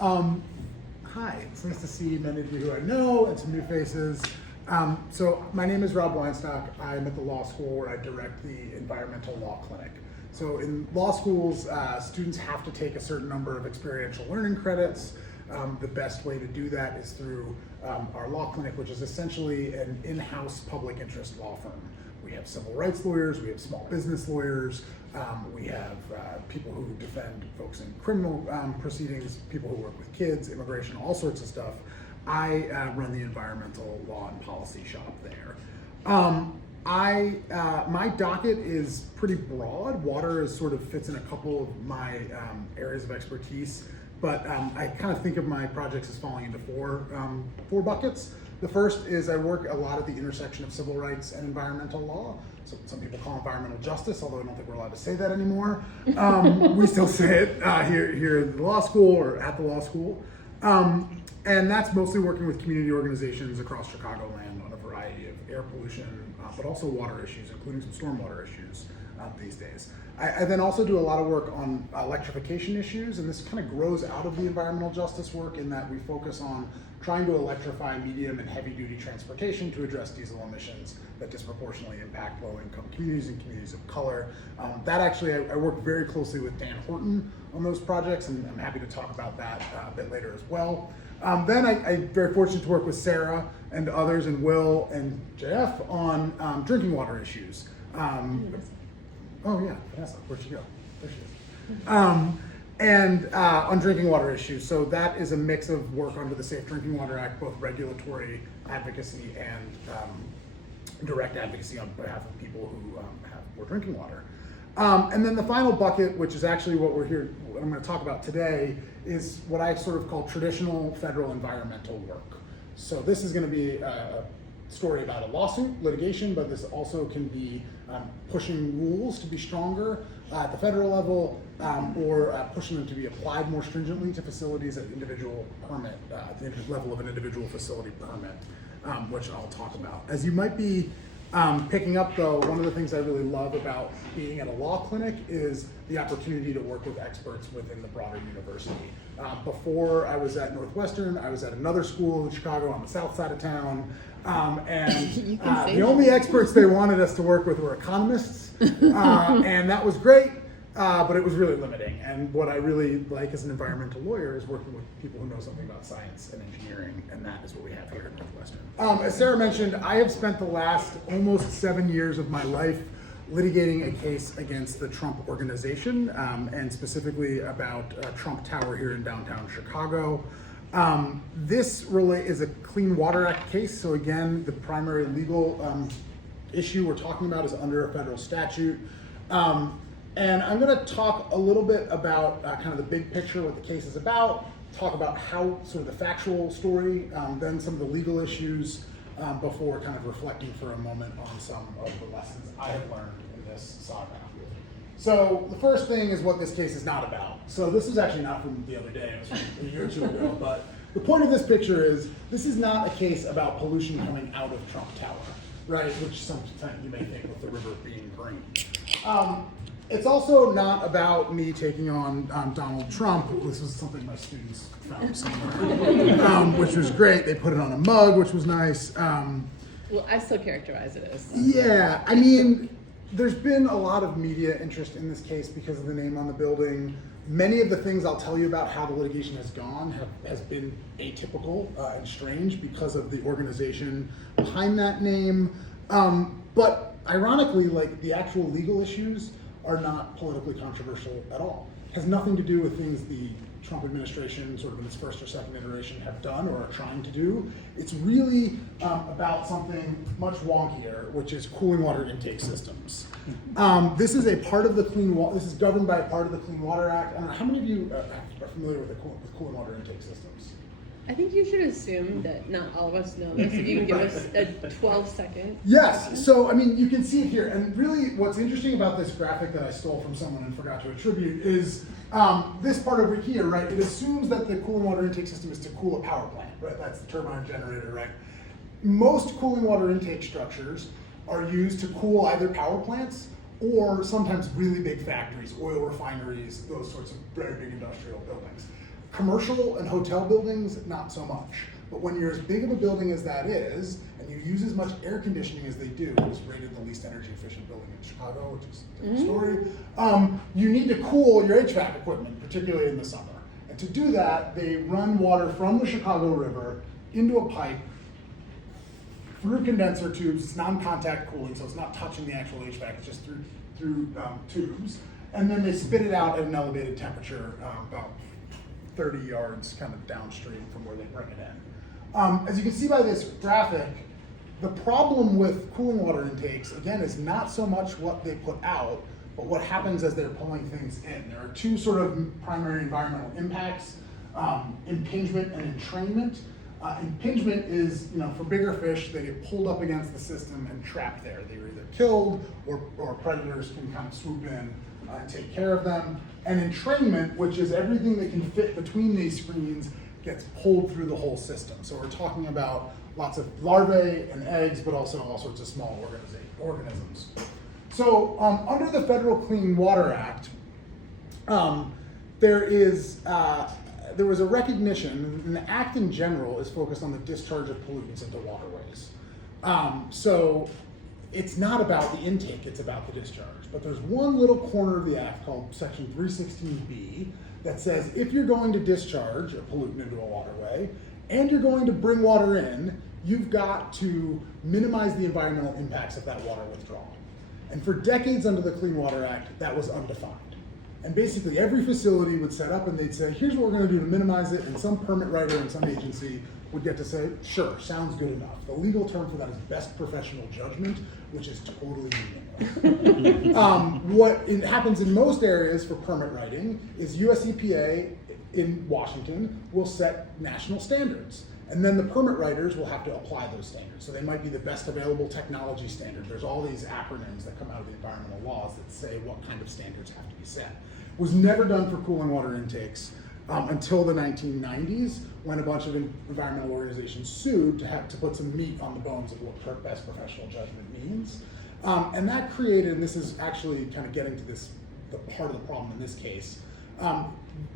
Hi, it's nice to see many of you who I know and some new faces. So my name is Rob Weinstock. I'm at the law school where I direct the environmental law clinic. So in law schools, students have to take a certain number of experiential learning credits. The best way to do that is through our law clinic, which is essentially an in-house public interest law firm. We have civil rights lawyers, we have small business lawyers, we have people who defend folks in criminal proceedings, people who work with kids, immigration, all sorts of stuff. I run the environmental law and policy shop there. My docket is pretty broad. Water sort of fits in a couple of my areas of expertise, but I kind of think of my projects as falling into four buckets. The first is I work a lot at the intersection of civil rights and environmental law. So some people call it environmental justice, although I don't think we're allowed to say that anymore. We still say it here in the law school or at the law school. And that's mostly working with community organizations across Chicagoland on a variety of air pollution, but also water issues, including some stormwater issues these days. I then also do a lot of work on electrification issues, and this kind of grows out of the environmental justice work in that we focus on trying to electrify medium and heavy duty transportation to address diesel emissions that disproportionately impact low-income communities and communities of color. That actually, I work very closely with Dan Horton on those projects, and I'm happy to talk about that a bit later as well. Then I'm very fortunate to work with Sarah and others, and Will and JF on drinking water issues. Oh yeah, Vanessa, where'd she go? There she is. And on drinking water issues. So that is a mix of work under the Safe Drinking Water Act, both regulatory advocacy and direct advocacy on behalf of people who have poor drinking water. And then the final bucket, which is actually what I'm going to talk about today, is what I sort of call traditional federal environmental work. So this is going to be a story about a lawsuit, litigation, but this also can be pushing rules to be stronger at the federal level, or pushing them to be applied more stringently to facilities at individual permit, at the level of an individual facility permit, which I'll talk about. As you might be picking up though, one of the things I really love about being at a law clinic is the opportunity to work with experts within the broader university. Before I was at Northwestern, I was at another school in Chicago on the south side of town. And the only experts they wanted us to work with were economists, and that was great, but it was really limiting. And what I really like as an environmental lawyer is working with people who know something about science and engineering, and that is what we have here at Northwestern. As Sarah mentioned, I have spent the last almost 7 years of my life litigating a case against the Trump organization, and specifically about TrumpTower here in downtown Chicago. This is a Clean Water Act case, so again, the primary legal issue we're talking about is under a federal statute. And I'm going to talk a little bit about kind of the big picture, what the case is about, talk about how sort of the factual story, then some of the legal issues, before kind of reflecting for a moment on some of the lessons I have learned in this saga. So the first thing is what this case is not about. So this is actually not from the other day, it was from a year or two ago, but the point of this picture is this is not a case about pollution coming out of TrumpTower, right? Which sometimes you may think with the river being green. It's also not about me taking on Donald Trump. This was something my students found somewhere, which was great. They put it on a mug, which was nice. Well, I still characterize it as. Yeah, I mean, there's been a lot of media interest in this case because of the name on the building. Many of the things I'll tell you about how the litigation has gone has been atypical and strange because of the organization behind that name. But ironically, like the actual legal issues are not politically controversial at all. It has nothing to do with things the Trump administration, sort of in its first or second iteration, have done or are trying to do. It's really about something much wonkier, which is cooling water intake systems. This is a part of the this is governed by a part of the Clean Water Act. I don't know, how many of you are familiar with cooling water intake systems? I think you should assume that not all of us know this. If you can give us a 12-second. Yes, so I mean, you can see it here. And really what's interesting about this graphic that I stole from someone and forgot to attribute is this part over here, right? It assumes that the cooling water intake system is to cool a power plant, right? That's the turbine generator, right? Most cooling water intake structures are used to cool either power plants or sometimes really big factories, oil refineries, those sorts of very big industrial buildings. Commercial and hotel buildings, not so much. But when you're as big of a building as that is, and you use as much air conditioning as they do, it's rated the least energy efficient building in Chicago, which is a different story, you need to cool your HVAC equipment, particularly in the summer. And to do that, they run water from the Chicago River into a pipe through condenser tubes. It's non-contact cooling, so it's not touching the actual HVAC, it's just through tubes. And then they spit it out at an elevated temperature, about 30 yards kind of downstream from where they bring it in. As you can see by this graphic, the problem with cooling water intakes, again, is not so much what they put out, but what happens as they're pulling things in. There are two sort of primary environmental impacts, impingement and entrainment. Impingement is, for bigger fish, they get pulled up against the system and trapped there. They're either killed or predators can kind of swoop in and take care of them. And entrainment, which is everything that can fit between these screens, gets pulled through the whole system. So we're talking about lots of larvae and eggs, but also all sorts of small organisms. So under the Federal Clean Water Act, there was a recognition, and the act in general is focused on the discharge of pollutants into waterways. So it's not about the intake, it's about the discharge. But there's one little corner of the act called Section 316B that says if you're going to discharge a pollutant into a waterway and you're going to bring water in, you've got to minimize the environmental impacts of that water withdrawal. And for decades under the Clean Water Act, that was undefined. And basically every facility would set up and they'd say, here's what we're gonna do to minimize it, and some permit writer in some agency would get to say, sure, sounds good enough. The legal term for that is best professional judgment, which is totally meaningless. What happens in most areas for permit writing is US EPA in Washington will set national standards. And then the permit writers will have to apply those standards. So they might be the best available technology standard. There's all these acronyms that come out of the environmental laws that say what kind of standards have to be set. Was never done for cooling water intakes until the 1990s, when a bunch of environmental organizations sued to put some meat on the bones of what best professional judgment means. And that created, and this is actually kind of getting to the part of the problem in this case,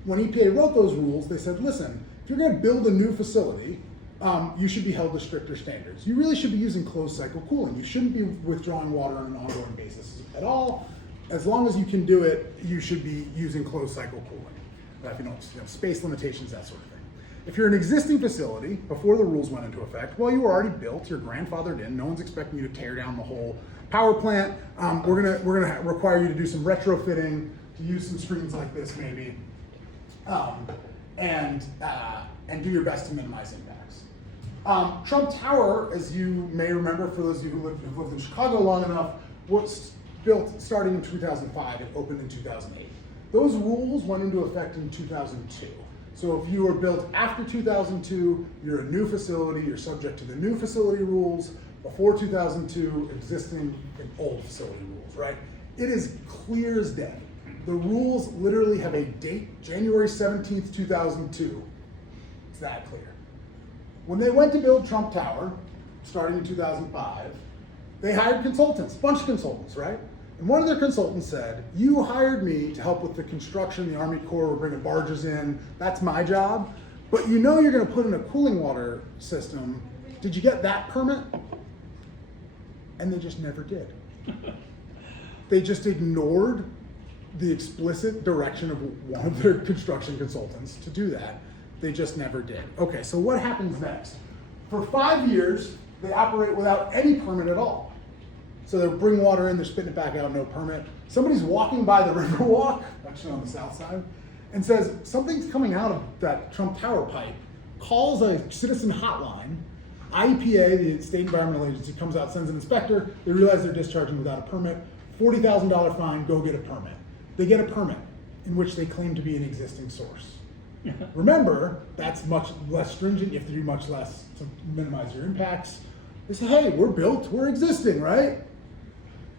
when EPA wrote those rules, they said, listen, if you're gonna build a new facility, you should be held to stricter standards. You really should be using closed cycle cooling. You shouldn't be withdrawing water on an ongoing basis at all. As long as you can do it, you should be using closed cycle cooling. If you know, space limitations, that sort of thing. If you're an existing facility, before the rules went into effect, well, you were already built, you're grandfathered in, no one's expecting you to tear down the whole power plant. We're gonna require you to do some retrofitting, to use some screens like this maybe, and do your best to minimize impacts. TrumpTower, as you may remember, for those of you who've lived in Chicago long enough, was built starting in 2005 and opened in 2008. Those rules went into effect in 2002. So if you were built after 2002, you're a new facility, you're subject to the new facility rules. Before 2002, existing and old facility rules, right? It is clear as day. The rules literally have a date, January 17th, 2002. It's that clear. When they went to build TrumpTower, starting in 2005, they hired consultants, a bunch of consultants, right? And one of their consultants said, you hired me to help with the construction, the Army Corps, we're bringing barges in, that's my job, but you know you're gonna put in a cooling water system, did you get that permit? And they just never did. They just ignored the explicit direction of one of their construction consultants to do that. They just never did. Okay, so what happens next? For 5 years, they operate without any permit at all. So they'll bring water in, they're spitting it back out, no permit. Somebody's walking by the Riverwalk, actually on the south side, and says, something's coming out of that TrumpTower pipe, calls a citizen hotline. IEPA, the state environmental agency, comes out, sends an inspector, they realize they're discharging without a permit, $40,000 fine, go get a permit. They get a permit in which they claim to be an existing source. Remember, that's much less stringent, you have to do much less to minimize your impacts. They say, hey, we're built, we're existing, right?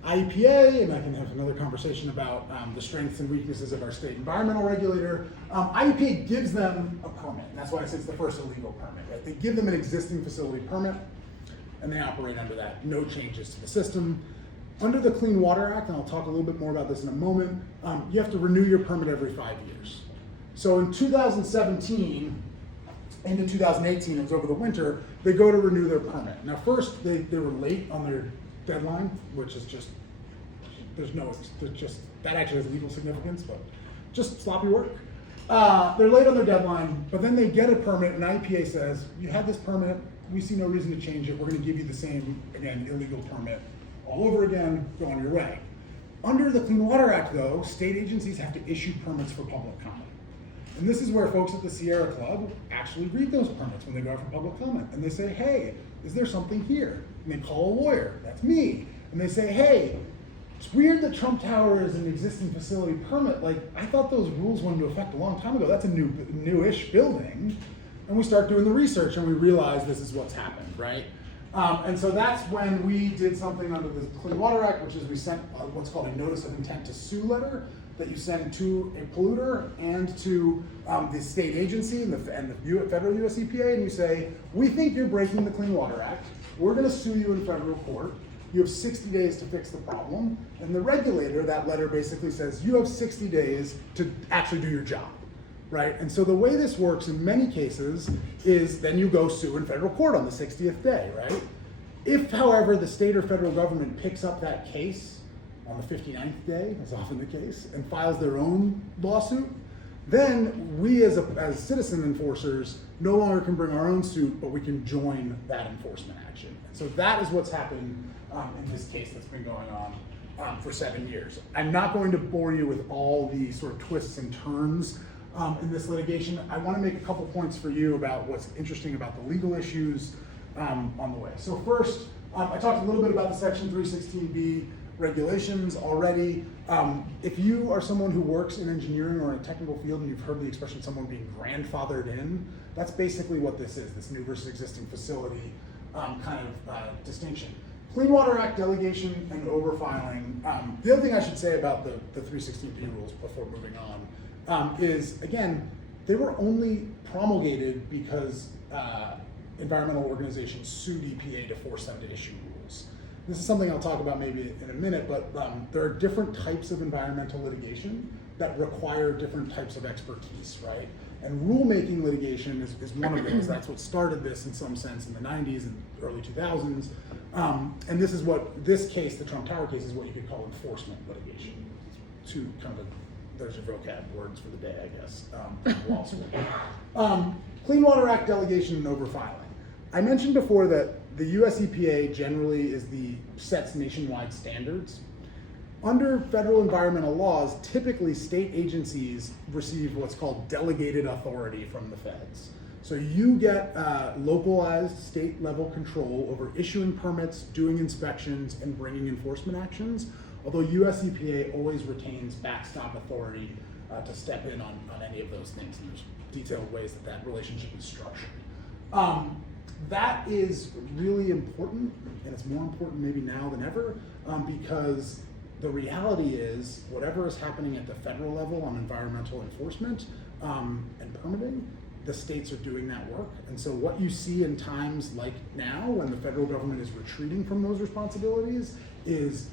IEPA, and I can have another conversation about the strengths and weaknesses of our state environmental regulator. IEPA gives them a permit, and that's why I say it's the first illegal permit, right? They give them an existing facility permit, and they operate under that, no changes to the system. Under the Clean Water Act, and I'll talk a little bit more about this in a moment, you have to renew your permit every 5 years. So in 2017 into 2018, it was over the winter, they go to renew their permit. Now first, they were late on their deadline, which is just, that actually has legal significance, but just sloppy work. They're late on their deadline, but then they get a permit, and IEPA says, you had this permit, we see no reason to change it, we're gonna give you the same, again, illegal permit all over again, go on your way. Under the Clean Water Act though, state agencies have to issue permits for public comment. And this is where folks at the Sierra Club actually read those permits when they go out for public comment. And they say, hey, is there something here? And they call a lawyer, that's me. And they say, hey, it's weird that TrumpTower is an existing facility permit. Like, I thought those rules went into effect a long time ago. That's a newish building. And we start doing the research and we realize this is what's happened, right? And so that's when we did something under the Clean Water Act, which is we sent what's called a notice of intent to sue letter that you send to a polluter and to the state agency and the federal US EPA, and you say, we think you're breaking the Clean Water Act. We're gonna sue you in federal court. You have 60 days to fix the problem. And the regulator, that letter basically says, you have 60 days to actually do your job, right? And so the way this works in many cases is then you go sue in federal court on the 60th day, right? If, however, the state or federal government picks up that case on the 59th day, as often the case, and files their own lawsuit, then we as citizen enforcers no longer can bring our own suit, but we can join that enforcement action. So that is what's happened in this case that's been going on for 7 years. I'm not going to bore you with all the sort of twists and turns in this litigation. I want to make a couple points for you about what's interesting about the legal issues on the way. So first, I talked a little bit about the Section 316B regulations already. If you are someone who works in engineering or in a technical field and you've heard the expression someone being grandfathered in, that's basically what this is, this new versus existing facility kind of distinction. Clean Water Act delegation and overfiling. The other thing I should say about the 316B rules before moving on is, again, they were only promulgated because environmental organizations sued EPA to force them to issue rules. This is something I'll talk about maybe in a minute, but there are different types of environmental litigation that require different types of expertise, right? And rulemaking litigation is one of those. That's what started this in some sense in the 90s and early 2000s. And this is what, this case, the TrumpTower case, is what you could call enforcement litigation. Two kind of, there's your vocab words for the day, I guess, law school. Clean Water Act delegation and overfiling. I mentioned before that the US EPA generally sets nationwide standards. Under federal environmental laws, typically state agencies receive what's called delegated authority from the feds. So you get localized state level control over issuing permits, doing inspections, and bringing enforcement actions, although US EPA always retains backstop authority to step in on any of those things, and there's detailed ways that relationship is structured. That is really important, and it's more important maybe now than ever, because the reality is whatever is happening at the federal level on environmental enforcement and permitting, the states are doing that work. And so what you see in times like now, when the federal government is retreating from those responsibilities, is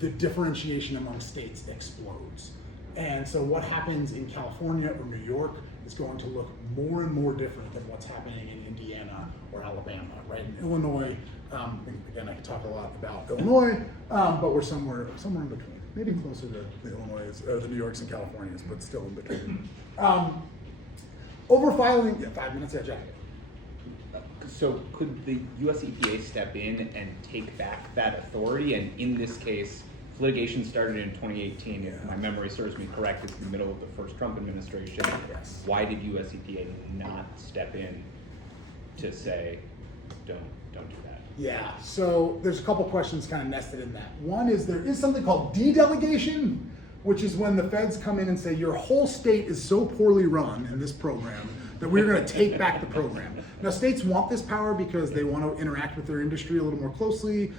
the differentiation among states explodes. And so what happens in California or New York is going to look more and more different than what's happening in Indiana or Alabama, right? In Illinois, again, I could talk a lot about Illinois, but we're somewhere in between. Maybe closer to the Illinois or the New Yorks and Californias, but still in between. Overfiling, yeah, 5 minutes, yeah, Jack. So could the US EPA step in and take back that authority? And in this case, litigation started in 2018, if my memory serves me correct, it's the middle of the first Trump administration. Yes. Why did US EPA not step in to say, don't do that? Yeah, so there's a couple questions kind of nested in that. One is there is something called de-delegation, which is when the feds come in and say your whole state is so poorly run in this program that we're going to take back the program. Now, states want this power because they want to interact with their industry a little more closely.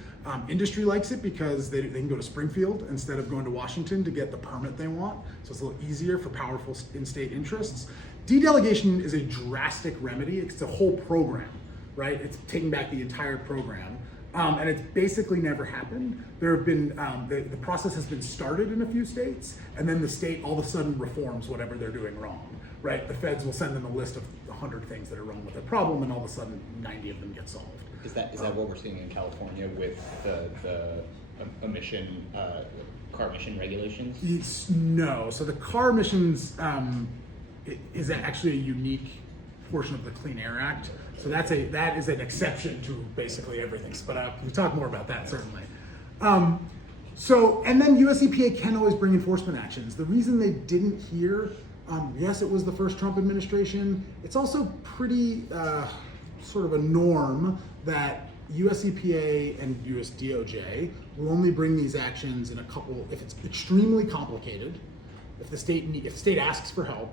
Industry likes it because they can go to Springfield instead of going to Washington to get the permit they want. So it's a little easier for powerful in-state interests. De-delegation is a drastic remedy. It's a whole program, right? It's taking back the entire program. And it's basically never happened. There have been, the process has been started in a few states, and then the state all of a sudden reforms whatever they're doing wrong, right? The feds will send them a list of 100 things that are wrong with the problem, and all of a sudden 90 of them get solved. Is that what we're seeing in California with the emission car emission regulations? No. So the car emissions is actually a unique portion of the Clean Air Act. So that is an exception to basically everything. But we'll talk more about that certainly. And then US EPA can always bring enforcement actions. The reason they didn't here, yes, it was the first Trump administration. It's also pretty sort of a norm that US EPA and US DOJ will only bring these actions in a couple, if it's extremely complicated, if the state asks for help,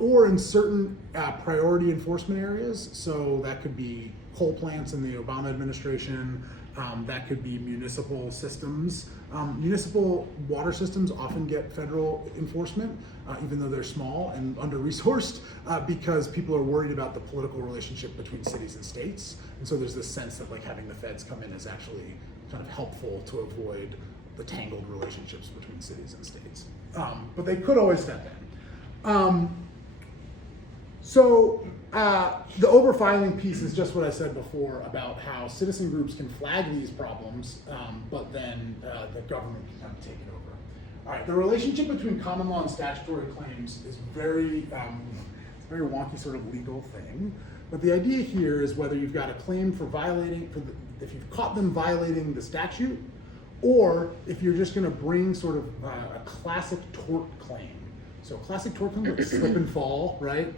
or in certain priority enforcement areas. So that could be coal plants in the Obama administration, that could be municipal systems. Municipal water systems often get federal enforcement, even though they're small and under-resourced, because people are worried about the political relationship between cities and states. And so there's this sense that like having the feds come in is actually kind of helpful to avoid the tangled relationships between cities and states. But they could always step in. The overfiling piece is just what I said before about how citizen groups can flag these problems, but then the government can kind of take it over. All right, the relationship between common law and statutory claims is it's a very wonky sort of legal thing. But the idea here is whether you've got a claim for if you've caught them violating the statute, or if you're just going to bring sort of a classic tort claim. So classic tort claim like slip and fall, right?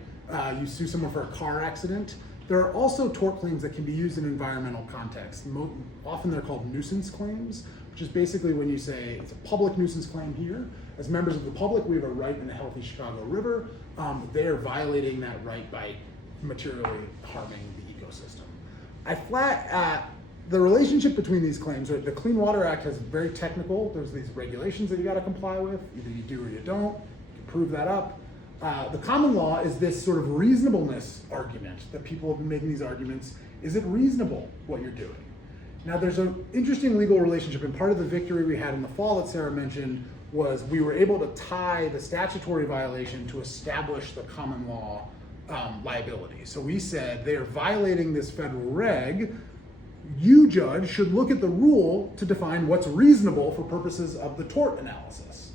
You sue someone for a car accident. There are also tort claims that can be used in environmental context. Often they're called nuisance claims, which is basically when you say it's a public nuisance claim here. As members of the public, we have a right in a healthy Chicago river. They are violating that right by materially harming the ecosystem. The relationship between these claims, the Clean Water Act has very technical, there's these regulations that you gotta comply with, either you do or you don't, you can prove that up. The common law is this sort of reasonableness argument that people have been making these arguments. Is it reasonable what you're doing? Now there's an interesting legal relationship, and part of the victory we had in the fall that Sarah mentioned was we were able to tie the statutory violation to establish the common law liability. So we said they are violating this federal reg. You, judge, should look at the rule to define what's reasonable for purposes of the tort analysis.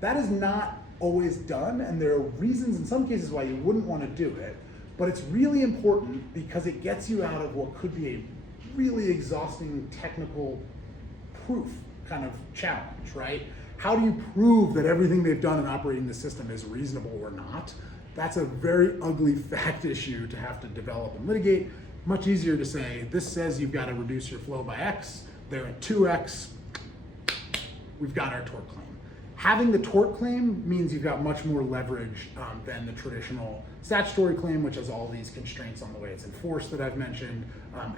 That is not always done, and there are reasons in some cases why you wouldn't want to do it, but it's really important because it gets you out of what could be a really exhausting technical proof kind of challenge, right? How do you prove that everything they've done in operating the system is reasonable or not? That's a very ugly fact issue to have to develop and litigate. Much easier to say, this says you've got to reduce your flow by X, they're at 2X, we've got our tort claim. Having the tort claim means you've got much more leverage than the traditional statutory claim, which has all these constraints on the way it's enforced that I've mentioned,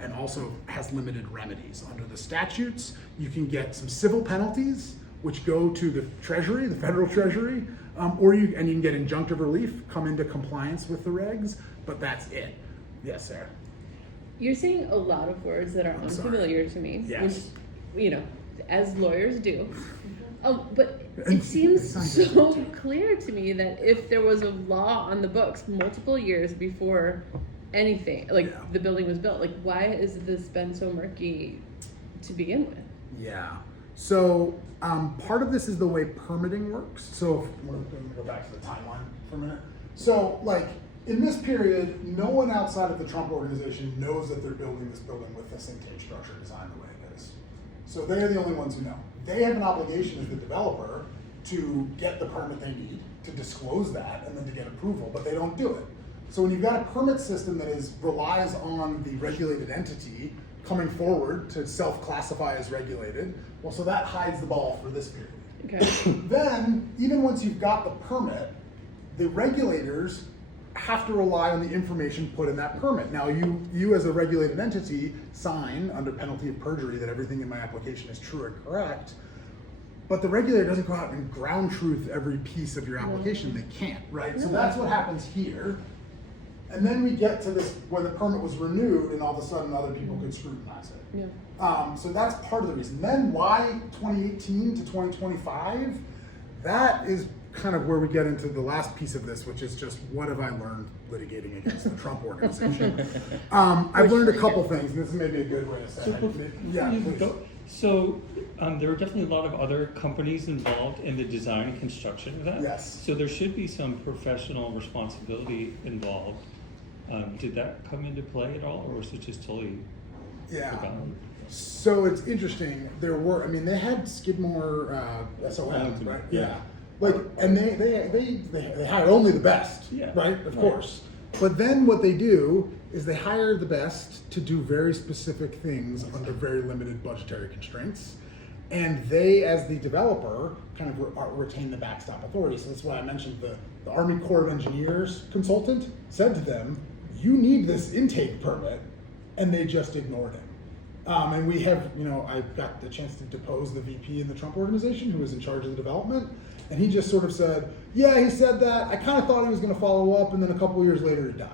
and also has limited remedies. Under the statutes, you can get some civil penalties, which go to the Treasury, the federal Treasury, or you can get injunctive relief, come into compliance with the regs, but that's it. Yes, Sarah? You're saying a lot of words that are unfamiliar to me, Yes. which, as lawyers do. But it seems so clear to me that if there was a law on the books multiple years before anything, the building was built, why has this been so murky to begin with? Yeah. So part of this is the way permitting works. So we're going to go back to the timeline for a minute. So in this period, no one outside of the Trump organization knows that they're building this building with the Syntage structure designed the way it is. So they're the only ones who know. They have an obligation as the developer to get the permit they need, to disclose that, and then to get approval, but they don't do it. So when you've got a permit system that relies on the regulated entity coming forward to self-classify as regulated, well, so that hides the ball for this period. Okay. Then, even once you've got the permit, the regulators have to rely on the information put in that permit. Now, you as a regulated entity sign under penalty of perjury that everything in my application is true and correct, but the regulator doesn't go out and ground truth every piece of your application. They can't, right? So that's what happens here. And then we get to this where the permit was renewed and all of a sudden other people could scrutinize it. Yeah. So that's part of the reason. Then why 2018 to 2025? That is kind of where we get into the last piece of this, which is just what have I learned litigating against the Trump organization? I've learned a couple things, and this is maybe a good way to say it. Yeah, please. So there are definitely a lot of other companies involved in the design and construction of that. Yes. So there should be some professional responsibility involved. Did that come into play at all, or was it just totally forgotten? So it's interesting. There were, I mean, they had Skidmore SOMs, right? Yeah. Like, and they hire only the best, right? Of course. But then what they do is they hire the best to do very specific things under very limited budgetary constraints. And they, as the developer, kind of retain the backstop authority. So that's why I mentioned the Army Corps of Engineers consultant said to them, you need this intake permit, and they just ignored him. And we have, I got the chance to depose the VP in the Trump organization who was in charge of the development. And he just sort of said, yeah, he said that. I kind of thought he was going to follow up, and then a couple years later he died.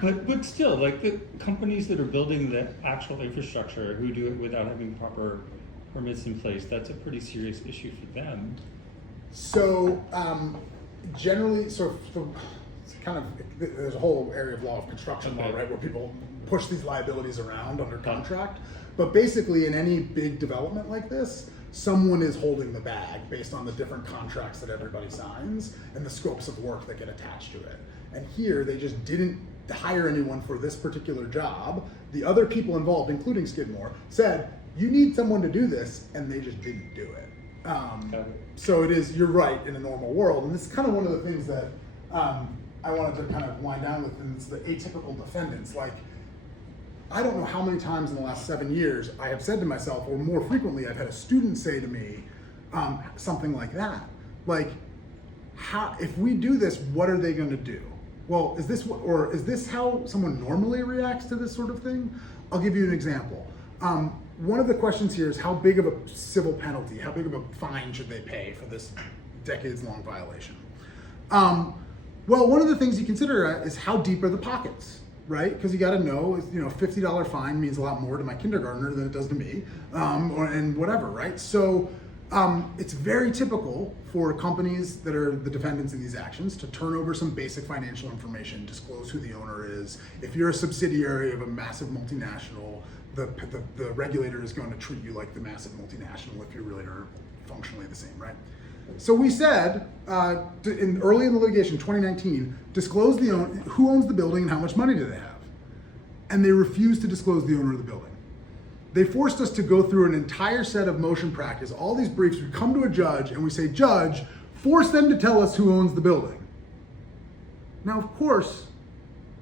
But still, like the companies that are building the actual infrastructure who do it without having proper permits in place, that's a pretty serious issue for them. So generally, it's kind of, there's a whole area of law of construction law, right, where people push these liabilities around under contract. But basically, in any big development like this, someone is holding the bag based on the different contracts that everybody signs and the scopes of work that get attached to it. And here, they just didn't hire anyone for this particular job. The other people involved, including Skidmore, said, you need someone to do this, and they just didn't do it. So it is, you're right, in a normal world. And this is kind of one of the things that I wanted to kind of wind down with, and it's the atypical defendants. Like, I don't know how many times in the last 7 years I have said to myself, or more frequently, I've had a student say to me something like that. Like, if we do this, what are they going to do? Well, is this how someone normally reacts to this sort of thing? I'll give you an example. One of the questions here is how big of a civil penalty, how big of a fine should they pay for this decades-long violation? Well, one of the things you consider is how deep are the pockets, right? Because you got to know, $50 fine means a lot more to my kindergartner than it does to me, and whatever, right? So it's very typical for companies that are the defendants in these actions to turn over some basic financial information, disclose who the owner is. If you're a subsidiary of a massive multinational, the regulator is going to treat you like the massive multinational if you really are functionally the same, right? So we said, early in the litigation, 2019, disclose who owns the building and how much money do they have. And they refused to disclose the owner of the building. They forced us to go through an entire set of motion practice, all these briefs. We come to a judge and we say, Judge, force them to tell us who owns the building. Now, of course,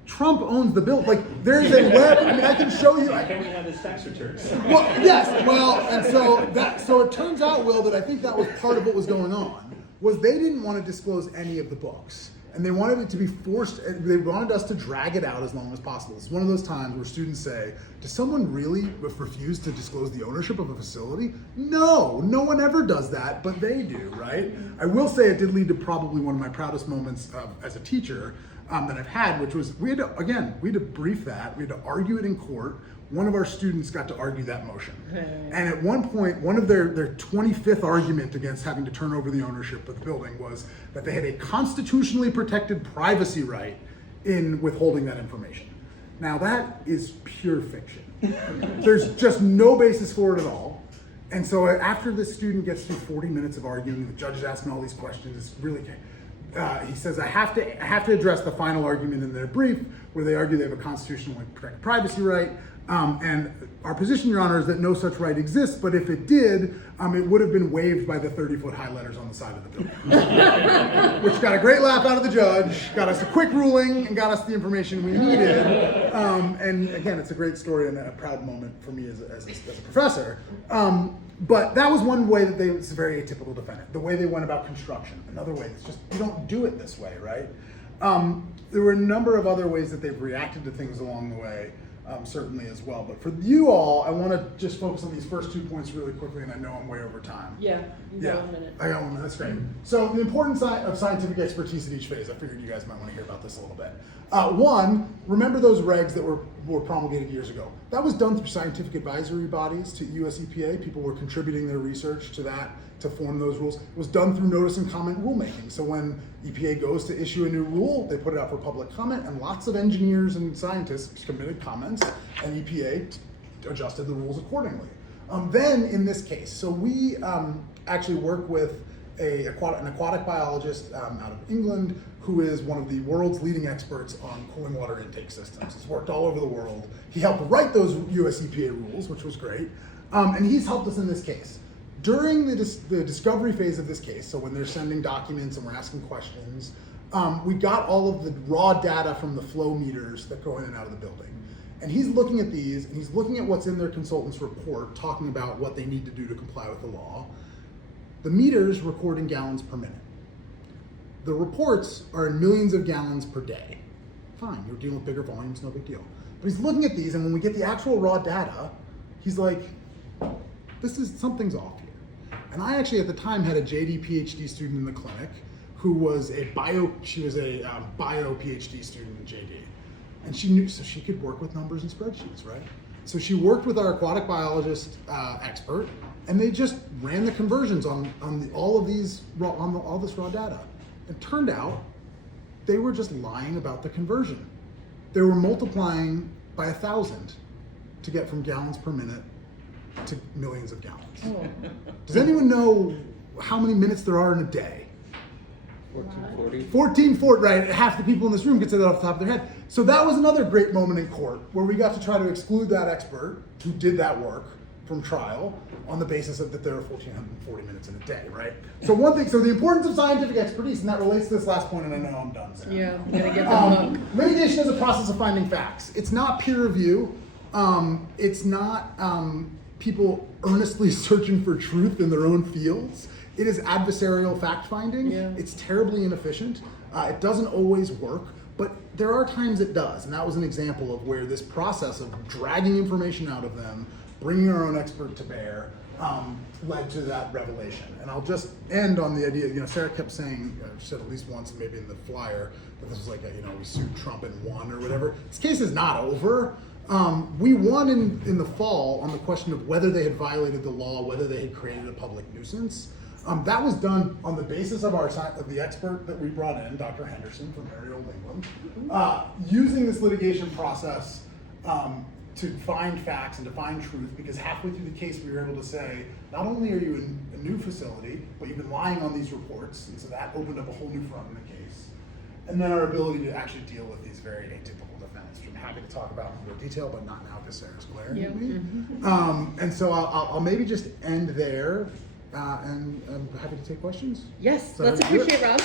Trump owns the building. Like, there's a web, I can show you. Can we have his tax returns? Well, yes, and so it turns out, Will, that I think that was part of what was going on, was they didn't want to disclose any of the books. And they wanted it to be forced, they wanted us to drag it out as long as possible. It's one of those times where students say, does someone really refuse to disclose the ownership of a facility? No one ever does that, but they do, right? I will say it did lead to probably one of my proudest moments as a teacher that I've had, which was, we had to brief that, we had to argue it in court. One of our students got to argue that motion. And at one point, one of their 25th argument against having to turn over the ownership of the building was that they had a constitutionally protected privacy right in withholding that information. Now that is pure fiction. There's just no basis for it at all. And so after this student gets through 40 minutes of arguing, the judge is asking all these questions, it's really, he says, I have to address the final argument in their brief where they argue they have a constitutionally protected privacy right. And our position, Your Honor, is that no such right exists, but if it did, it would have been waived by the 30-foot high letters on the side of the building. Which got a great laugh out of the judge, got us a quick ruling, and got us the information we needed. And again, it's a great story and a proud moment for me as a professor. But that was one way that it's a very atypical defendant. The way they went about construction, another way, it's just, you don't do it this way, right? There were a number of other ways that they've reacted to things along the way. Certainly as well. But for you all, I want to just focus on these first 2 points really quickly, and I know I'm way over time. Yeah, you got 1 minute. I got 1 minute, that's great. So the importance of scientific expertise at each phase, I figured you guys might want to hear about this a little bit. One, remember those regs that were promulgated years ago. That was done through scientific advisory bodies to US EPA. People were contributing their research to that to form those rules. It was done through notice and comment rulemaking. So when EPA goes to issue a new rule, they put it out for public comment, and lots of engineers and scientists submitted comments, and EPA adjusted the rules accordingly. Then in this case, so we actually work with an aquatic biologist out of England who is one of the world's leading experts on cooling water intake systems. He's worked all over the world. He helped write those US EPA rules, which was great. And he's helped us in this case. During the discovery phase of this case, so when they're sending documents and we're asking questions, we got all of the raw data from the flow meters that go in and out of the building. And he's looking at these, and he's looking at what's in their consultant's report, talking about what they need to do to comply with the law. The meters record in gallons per minute. The reports are in millions of gallons per day. Fine, you're dealing with bigger volumes, no big deal. But he's looking at these, and when we get the actual raw data, he's like, something's off here. And I actually at the time had a JD PhD student in the clinic who was a bio PhD student in JD. And she knew, so she could work with numbers and spreadsheets, right? So she worked with our aquatic biologist expert, and they just ran the conversions on all this raw data. And turned out they were just lying about the conversion. They were multiplying by 1,000 to get from gallons per minute to millions of gallons. Oh. Does anyone know how many minutes there are in a day? 1440. 1440, right? Half the people in this room could say that off the top of their head. So that was another great moment in court where we got to try to exclude that expert who did that work from trial on the basis of that there are 1,440 minutes in a day, right? So the importance of scientific expertise, and that relates to this last point, and I know I'm done, Sarah. Yeah, I'm gonna get the book. Litigation is a process of finding facts. It's not peer review. It's not people earnestly searching for truth in their own fields. It is adversarial fact finding. Yeah. It's terribly inefficient. It doesn't always work, but there are times it does. And that was an example of where this process of dragging information out of them, bringing our own expert to bear, led to that revelation. And I'll just end on the idea, Sarah kept saying, she said at least once, maybe in the flyer, that this was like we sued Trump and won or whatever. This case is not over. We won in the fall on the question of whether they had violated the law, whether they had created a public nuisance. That was done on the basis of the expert that we brought in, Dr. Henderson from very old England, using this litigation process to find facts and to find truth, because halfway through the case we were able to say, not only are you in a new facility, but you've been lying on these reports, and so that opened up a whole new front in the case. And then our ability to actually deal with these very atypical defendants, which I'm happy to talk about in more detail, but not now because Sarah's glaring at me. And so I'll maybe just end there, and I'm happy to take questions. Yes, So let's do it. appreciate Rob.